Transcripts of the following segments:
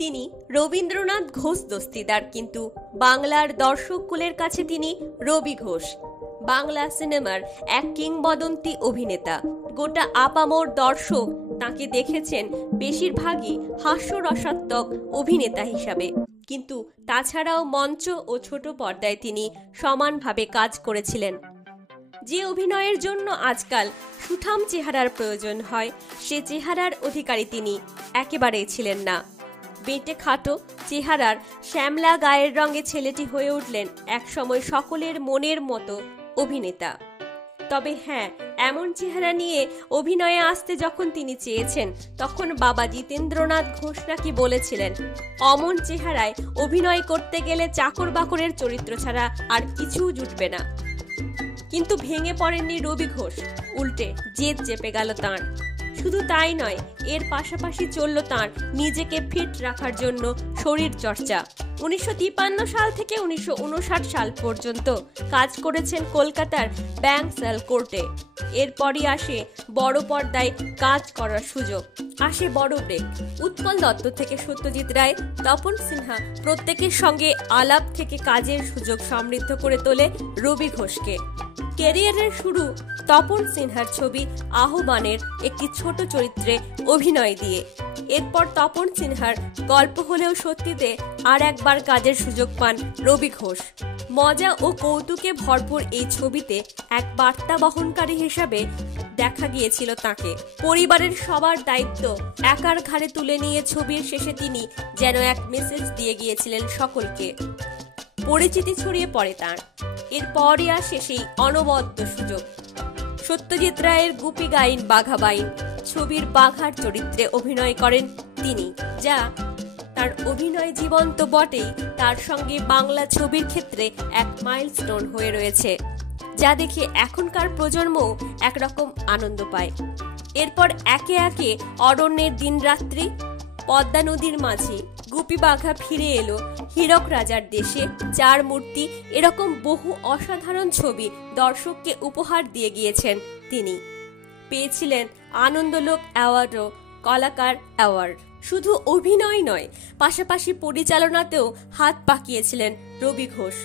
তিনি রবীন্দ্রনাথ ঘোষ দস্তিদার, কিন্তু বাংলার দর্শককুলের কাছে তিনি রবি ঘোষ। বাংলা সিনেমার এক কিংবদন্তি অভিনেতা। গোটা আপামর দর্শক তাকে দেখেছেন বেশিরভাগই হাস্যরসাত্মক অভিনেতা হিসাবে, কিন্তু তাছাড়াও মঞ্চ ও ছোট পর্দায় তিনি সমানভাবে কাজ করেছিলেন। যে অভিনয়ের জন্য আজকাল সুঠাম চেহারার প্রয়োজন হয়, সে চেহারার অধিকারী তিনি একেবারেই ছিলেন না। বেঁটে খাটো চেহারার শ্যামলা গায়ের রঙে ছেলেটি হয়ে উঠলেন একসময় সকলের মনের মতো অভিনেতা। তবে হ্যাঁ, এমন চেহারা নিয়ে অভিনয়ে আসতে যখন তিনি চেয়েছেন, তখন বাবা জিতেন্দ্রনাথ ঘোষ নাকি বলেছিলেন, অমন চেহারায় অভিনয় করতে গেলে চাকর বাকরের চরিত্র ছাড়া আর কিছু জুটবে না। কিন্তু ভেঙে পড়েননি রবি ঘোষ, উল্টে জেদ চেপে গেল তাঁর। শুধু তাই নয়, এর পাশাপাশি চলল তাঁর নিজেকে ফিট রাখার জন্য শরীর চর্চা। 1953 সাল থেকে 1959 সাল পর্যন্ত কাজ করেছেন কলকাতার ব্যাংকসাল কোর্টে। এরপরই আসে বড় পর্দায় কাজ করার সুযোগ, আসে বড় ব্রেক। উৎপল দত্ত থেকে সত্যজিৎ রায়, তপন সিনহা প্রত্যেকের সঙ্গে আলাপ থেকে কাজের সুযোগ সমৃদ্ধ করে তোলে রবি ঘোষকে। ক্যারিয়ারের শুরু তপন সিনহার ছবি আহ্বানের একটি ছোট চরিত্রে অভিনয় দিয়ে। এরপর তপন সিনহার গল্প হলেও সত্যিতে আর একবার কাজের সুযোগ পান রবি ঘোষ। মজা ও কৌতুকে ভরপুর এই ছবিতে এক বার্তা বহনকারী হিসাবে দেখা গিয়েছিল তাকে। পরিবারের সবার দায়িত্ব একার ঘাড়ে তুলে নিয়ে ছবির শেষে তিনি যেন এক মেসেজ দিয়ে গিয়েছিলেন সকলকে। পরিচিতি ছড়িয়ে পড়ে তাঁর। এরপরই আসে সেই অনবদ্য সুযোগ। সত্যজিৎ রায়ের গুপি গাইন বাঘা বাইন ছবির বাঘার চরিত্রে অভিনয় করেন তিনি, যা তার অভিনয় জীবন তো বটেই, তার সঙ্গে বাংলা ছবির ক্ষেত্রে এক মাইলস্টোন হয়ে রয়েছে, যা দেখে এখনকার প্রজন্মও একরকম আনন্দ পায়। এরপর একে একে অরণ্যের দিনরাত্রি, পদ্মা নদীর মাঝে, গুপি বাঘা ফিরে এলো, হীরক রাজার দেশে, চার মূর্তি, এরকম বহু অসাধারণ ছবি দর্শককে উপহার দিয়ে গিয়েছেন তিনি। পেয়েছিলেন আনন্দলোক অ্যাওয়ার্ড ও কলাকার অ্যাওয়ার্ড। শুধু অভিনয় নয়, পাশাপাশি পরিচালনাতেও হাত পাকিয়েছিলেন রবি ঘোষ।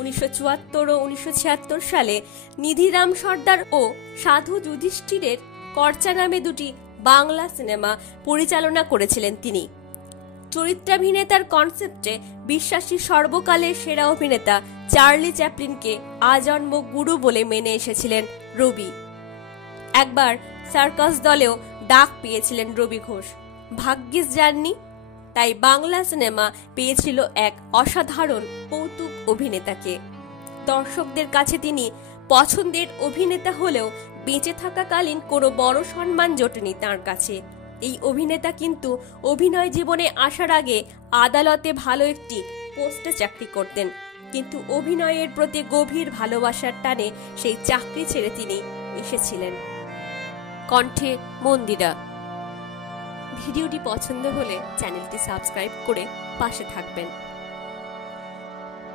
1974 ও 1976 সালে নিধিরাম সর্দার ও সাধু যুধিষ্ঠিরের কর্চা নামে দুটি বাংলা সিনেমা পরিচালনা করেছিলেন তিনি। চরিত্রাভিনেতার কনসেপ্টে বিশ্বাসী সর্বকালের সেরা অভিনেতা চার্লি চ্যাপলিনকে আজন্ম গুরু বলে মেনে এসেছিলেন রবি। একবার সার্কাস দলেও ডাক পেয়েছিলেন রবি ঘোষ। ভাগ্যিস যাননি, তাই বাংলা সিনেমা পেয়েছিল এক অসাধারণ কৌতুক অভিনেতাকে। দর্শকদের কাছে তিনি পছন্দের অভিনেতা হলেও বেঁচে থাকাকালীন কোনো বড় সম্মান জোটেনি তাঁর কাছে। এই অভিনেতা কিন্তু অভিনয় জীবনে আসার আগে আদালতে ভালো একটি পোস্টে চাকরি করতেন, কিন্তু অভিনয়ের প্রতি গভীর ভালোবাসার টানে সেই চাকরি ছেড়ে তিনি এসেছিলেন। কণ্ঠে মন্দিরা। ভিডিওটি পছন্দ হলে চ্যানেলটি সাবস্ক্রাইব করে পাশে থাকবেন।